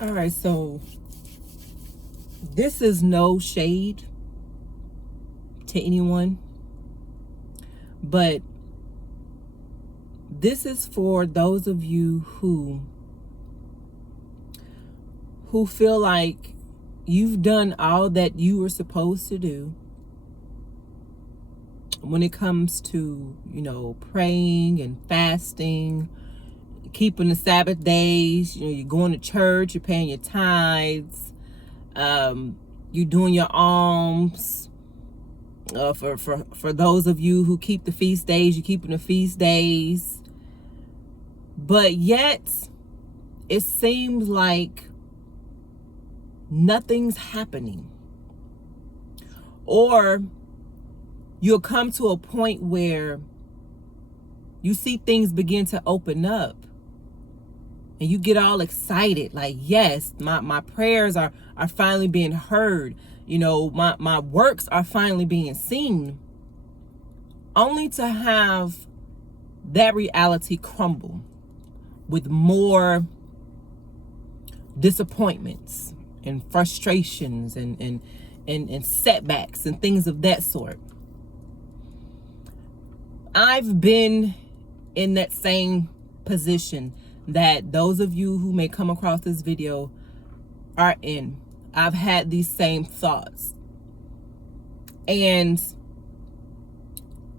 All right, so this is no shade to anyone, but this is for those of you who feel like you've done all that you were supposed to do when it comes to, praying and fasting, keeping the Sabbath days. You're going to church, you're paying your tithes, you're doing your alms. For those of you who keep the feast days, you're keeping the feast days. But yet, it seems like nothing's happening. Or you'll come to a point where you see things begin to open up and you get all excited, like, yes, my prayers are finally being heard. My works are finally being seen, only to have that reality crumble with more disappointments and frustrations and setbacks and things of that sort. I've been in that same position that those of you who may come across this video are in. I've had these same thoughts. And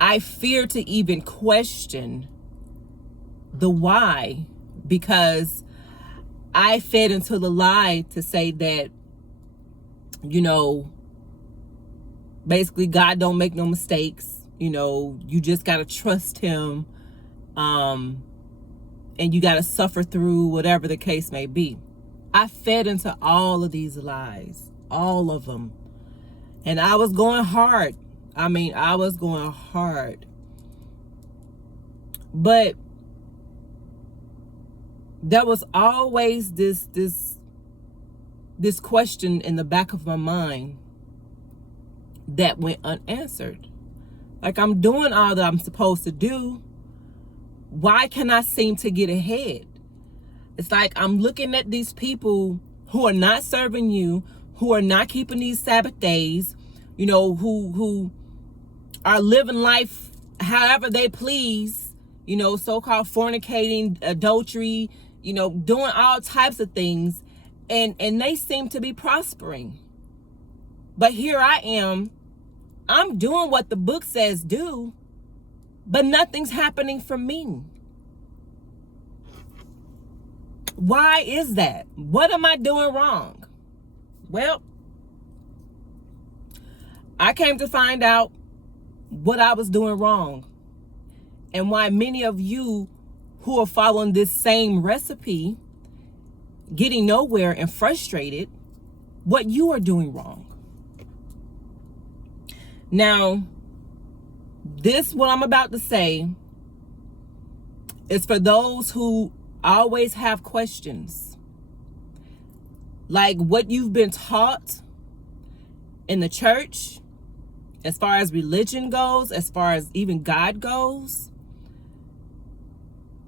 I fear to even question the why, because I fed into the lie to say that, basically God don't make no mistakes. You just got to trust him. And you got to suffer through whatever the case may be. I fed into all of these lies, all of them. And I was going hard. I was going hard. But there was always this question in the back of my mind that went unanswered. Like, I'm doing all that I'm supposed to do. Why can I seem to get ahead? It's like I'm looking at these people who are not serving you, who are not keeping these Sabbath days, who are living life however they please, so-called fornicating, adultery, doing all types of things, and they seem to be prospering. But here I am, I'm doing what the book says do, but nothing's happening for me. Why is that? What am I doing wrong? Well, I came to find out what I was doing wrong, and why many of you who are following this same recipe, getting nowhere and frustrated, what you are doing wrong. Now, what I'm about to say is for those who always have questions, like what you've been taught in the church, as far as religion goes, as far as even God goes.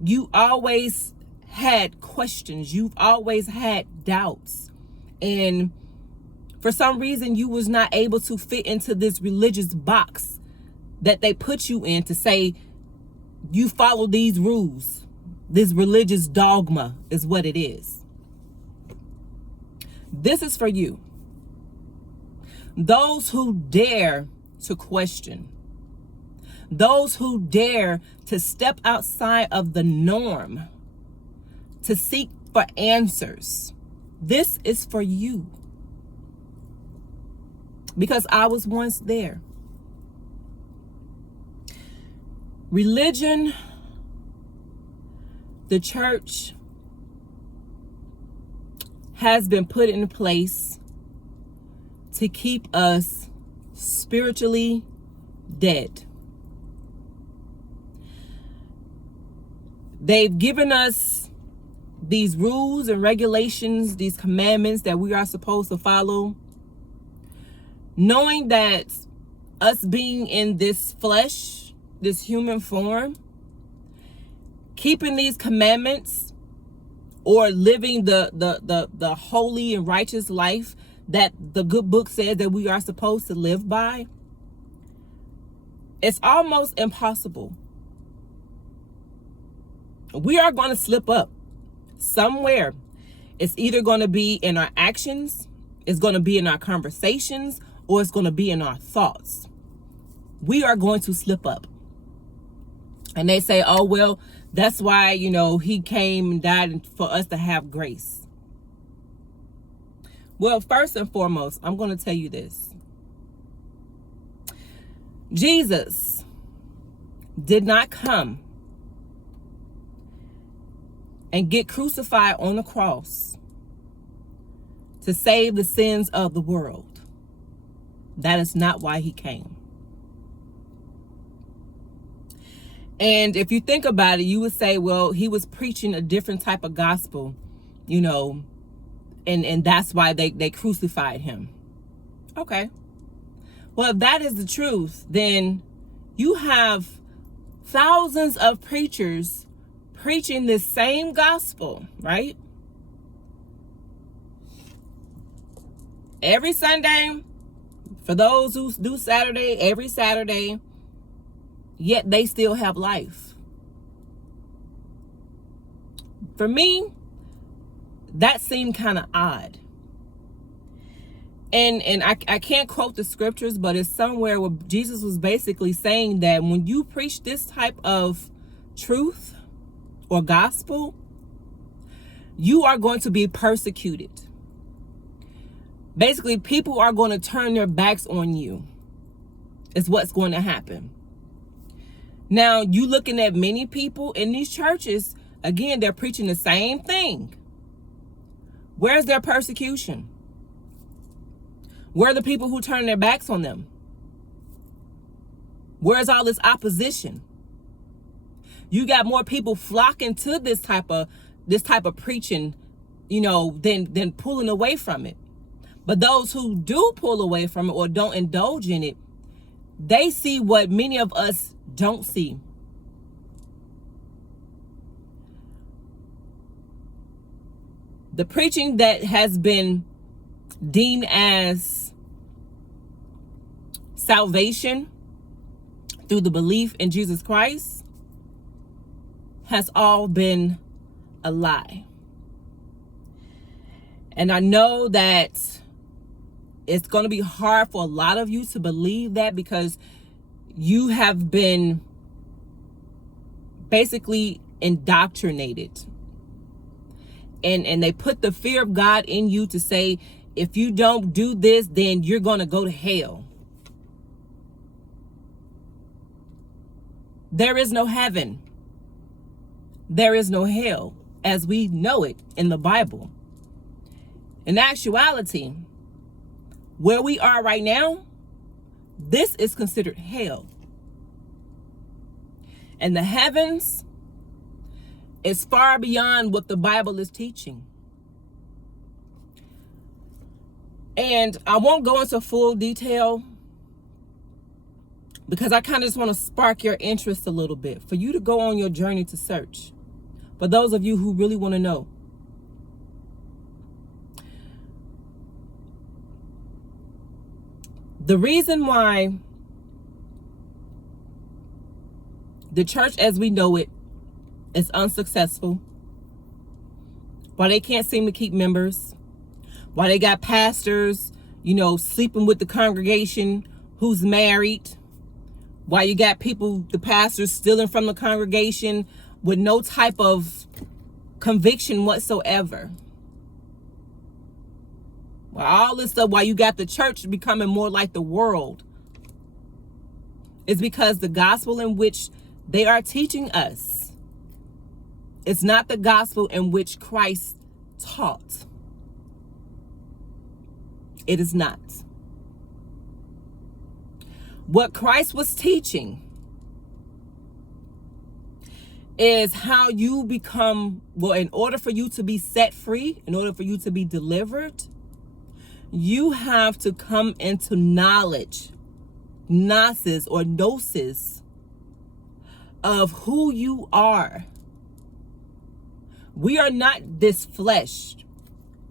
You always had questions. You've always had doubts. And for some reason, you was not able to fit into this religious box that they put you in to say, you follow these rules. This religious dogma is what it is. This is for you. Those who dare to question. Those who dare to step outside of the norm to seek for answers. This is for you. Because I was once there. Religion, the church, has been put in place to keep us spiritually dead. They've given us these rules and regulations, these commandments that we are supposed to follow, knowing that us being in this flesh, this human form, keeping these commandments or living the holy and righteous life that the good book says that we are supposed to live by, it's almost impossible. We are going to slip up somewhere. It's either going to be in our actions, it's going to be in our conversations, or it's going to be in our thoughts. We are going to slip up. And they say, oh, well, that's why, he came and died for us to have grace. Well, first and foremost, I'm going to tell you this. Jesus did not come and get crucified on the cross to save the sins of the world. That is not why he came. And if you think about it, you would say, well, he was preaching a different type of gospel, and that's why they crucified him. Okay. Well, if that is the truth, then you have thousands of preachers preaching this same gospel, right? Every Sunday, for those who do Saturday, every Saturday, yet they still have life. For me, that seemed kind of odd. And I can't quote the scriptures, but it's somewhere where Jesus was basically saying that when you preach this type of truth or gospel, you are going to be persecuted. Basically, people are going to turn their backs on you. Is what's going to happen. Now, you looking at many people in these churches, again, they're preaching the same thing. Where's their persecution? Where are the people who turn their backs on them? Where's all this opposition? You got more people flocking to this type of preaching, than pulling away from it. But those who do pull away from it or don't indulge in it, they see what many of us don't see. The preaching that has been deemed as salvation through the belief in Jesus Christ has all been a lie. And I know that it's going to be hard for a lot of you to believe that, because you have been basically indoctrinated. And they put the fear of God in you to say, if you don't do this, then you're going to go to hell. There is no heaven. There is no hell as we know it in the Bible. In actuality, where we are right now, this is considered hell. And the heavens is far beyond what the Bible is teaching. And I won't go into full detail because I kind of just want to spark your interest a little bit for you to go on your journey to search. For those of you who really want to know. The reason why the church as we know it is unsuccessful, why they can't seem to keep members, why they got pastors, sleeping with the congregation who's married, why you got people, the pastors stealing from the congregation with no type of conviction whatsoever. Well, all this stuff, why you got the church becoming more like the world, is because the gospel in which they are teaching us is not the gospel in which Christ taught. It is not. What Christ was teaching is how you become, in order for you to be set free, in order for you to be delivered, you have to come into knowledge, gnosis or gnosis, of who you are, We are not this flesh.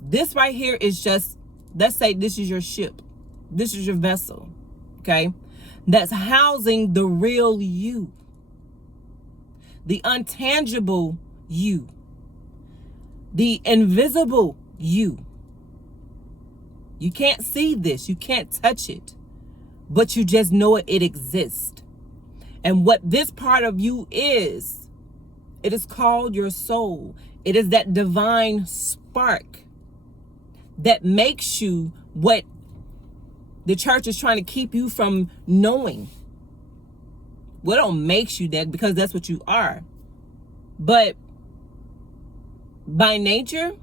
This right here is just, let's say this is your ship. This is your vessel, okay? That's housing the real you. The untangible you. The invisible you. You can't see this. You can't touch it. But you just know it exists. And what this part of you is, it is called your soul. It is that divine spark that makes you what the church is trying to keep you from knowing. Well, it don't makes you that, because that's what you are. But by nature,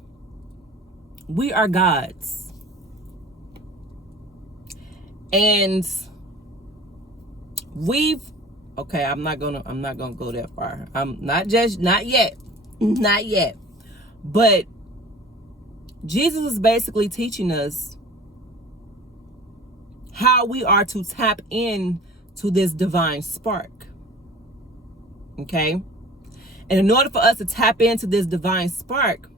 we are gods. And okay, I'm not gonna go that far. I'm not yet. Not yet. But Jesus is basically teaching us how we are to tap in to this divine spark. Okay? And in order for us to tap into this divine spark,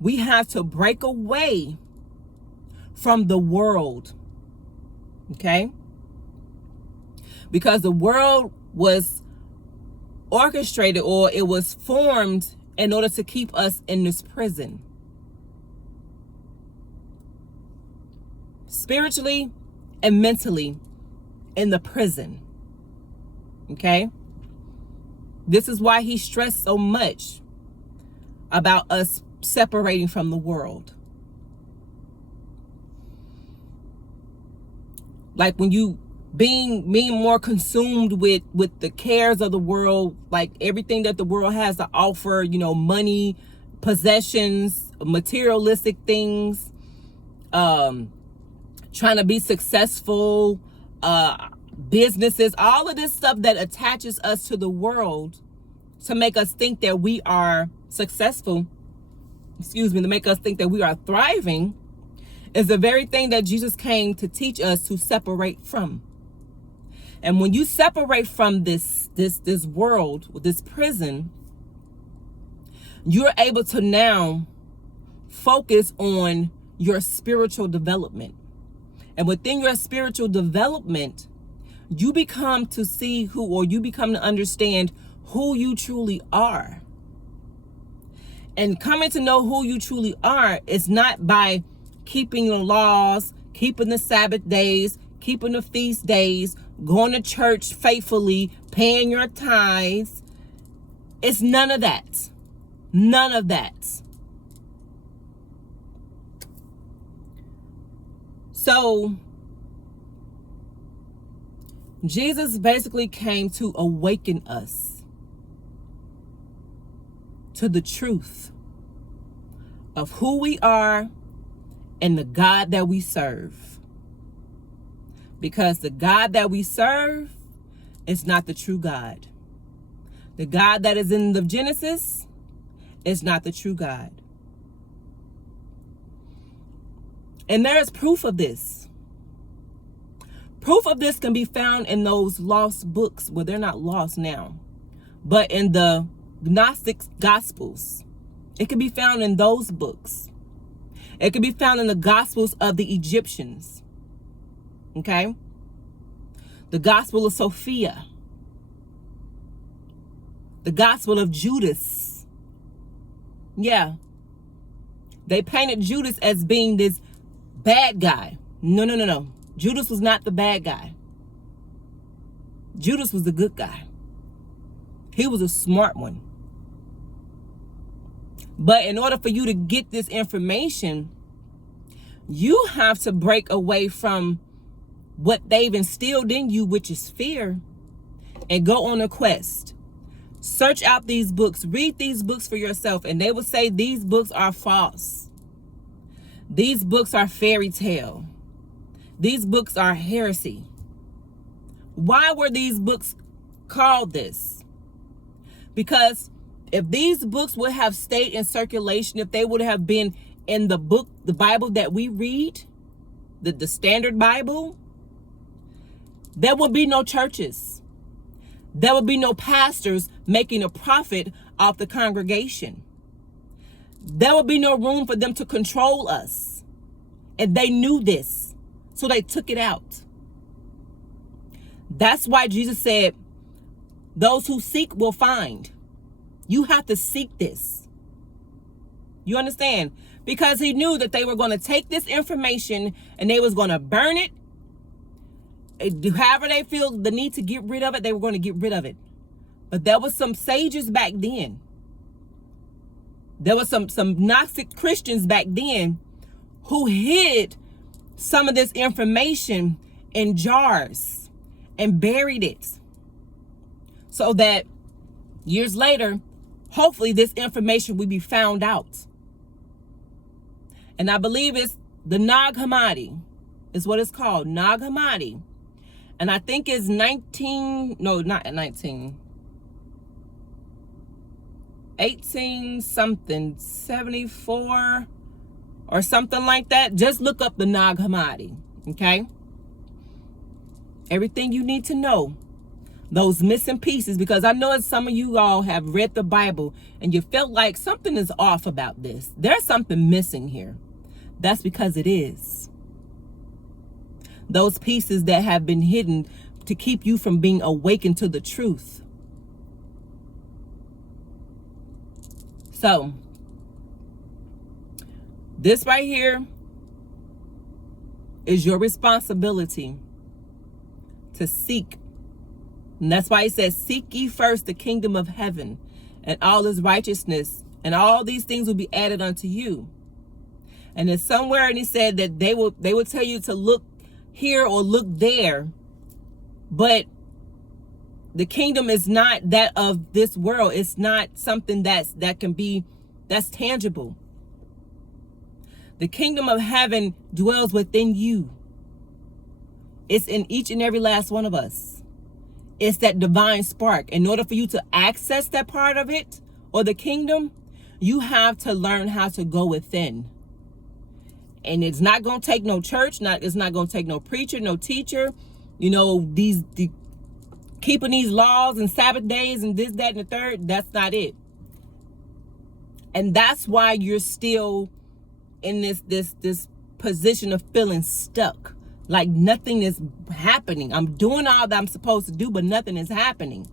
we have to break away from the world. Okay? Because the world was orchestrated, or it was formed in order to keep us in this prison. Spiritually and mentally in the prison. Okay? This is why he stressed so much about us separating from the world. Like when you being more consumed with the cares of the world, like everything that the world has to offer, money, possessions, materialistic things, trying to be successful, businesses, all of this stuff that attaches us to the world to make us think that we are successful, to make us think that we are thriving, is the very thing that Jesus came to teach us to separate from. And when you separate from this world, this prison, you're able to now focus on your spiritual development. And within your spiritual development, you become to see you become to understand who you truly are. And coming to know who you truly are is not by keeping the laws, keeping the Sabbath days, keeping the feast days, going to church faithfully, paying your tithes. It's none of that. None of that. So, Jesus basically came to awaken us to the truth of who we are and the God that we serve. Because the God that we serve is not the true God. The God that is in the Genesis is not the true God. And there is proof of this. Proof of this can be found in those lost books. Well, they're not lost now, but in the Gnostic Gospels. It can be found in those books. It can be found in the Gospels of the Egyptians. Okay? The Gospel of Sophia. The Gospel of Judas. Yeah. They painted Judas as being this bad guy. No. Judas was not the bad guy. Judas was the good guy. He was a smart one. But in order for you to get this information, you have to break away from what they've instilled in you, which is fear, and go on a quest. Search out these books. Read these books for yourself. And they will say these books are false. These books are fairy tale. These books are heresy. Why were these books called this? Because if these books would have stayed in circulation, if they would have been in the book, the Bible that we read, the standard Bible, there would be no churches. There would be no pastors making a profit off the congregation. there would be no room for them to control us. And they knew this, so they took it out. That's why Jesus said, those who seek will find. You have to seek this. You understand? Because he knew that they were going to take this information and they was going to burn it. However they feel the need to get rid of it, they were going to get rid of it. But there was some sages back then. There was some Gnostic Christians back then who hid some of this information in jars and buried it, so that years later, hopefully this information will be found out. And I believe it's the Nag Hammadi is what it's called, Nag Hammadi. And I think it's 18 something, 74 or something like that. Just look up the Nag Hammadi, okay? Everything you need to know, those missing pieces, because I know that some of you all have read the Bible and you felt like something is off about this. There's something missing here. That's because it is. Those pieces that have been hidden to keep you from being awakened to the truth. So, this right here is your responsibility to seek. And that's why he says, seek ye first the kingdom of heaven and all his righteousness, and all these things will be added unto you. And then somewhere, and he said that they will tell you to look here or look there, but the kingdom is not that of this world. It's not something that's tangible. The kingdom of heaven dwells within you. It's in each and every last one of us. It's that divine spark. In order for you to access that part of it, or the kingdom, you have to learn how to go within. And it's not going to take no church. It's not going to take no preacher, no teacher. You know, keeping these laws and Sabbath days and this, that, and the third. That's not it. And that's why you're still in this position of feeling stuck. Like nothing is happening. I'm doing all that I'm supposed to do, but nothing is happening.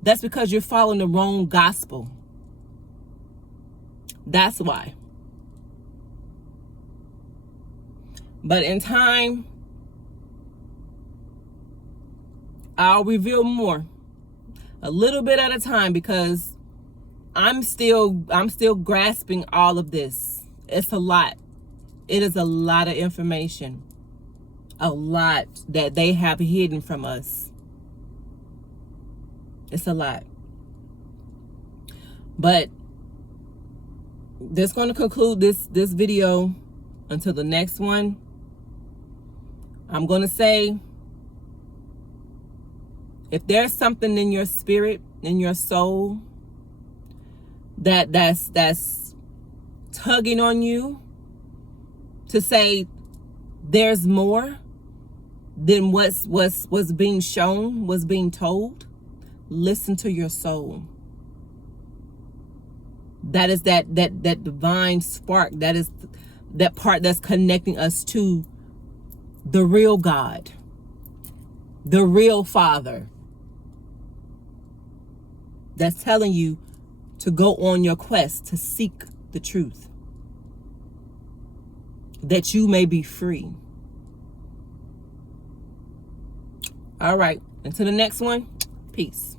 That's because you're following the wrong gospel. That's why. But in time, I'll reveal more, a little bit at a time, because I'm still grasping all of this. It's a lot. It is a lot of information, a lot that they have hidden from us. It's a lot. But that's going to conclude this video. Until the next one, I'm going to say, if there's something in your spirit, in your soul, that's tugging on you to say there's more than what's being shown, what's being told, listen to your soul. That is that divine spark. That is that part that's connecting us to the real God, the real Father, that's telling you to go on your quest to seek the truth, that you may be free. All right, until the next one, peace.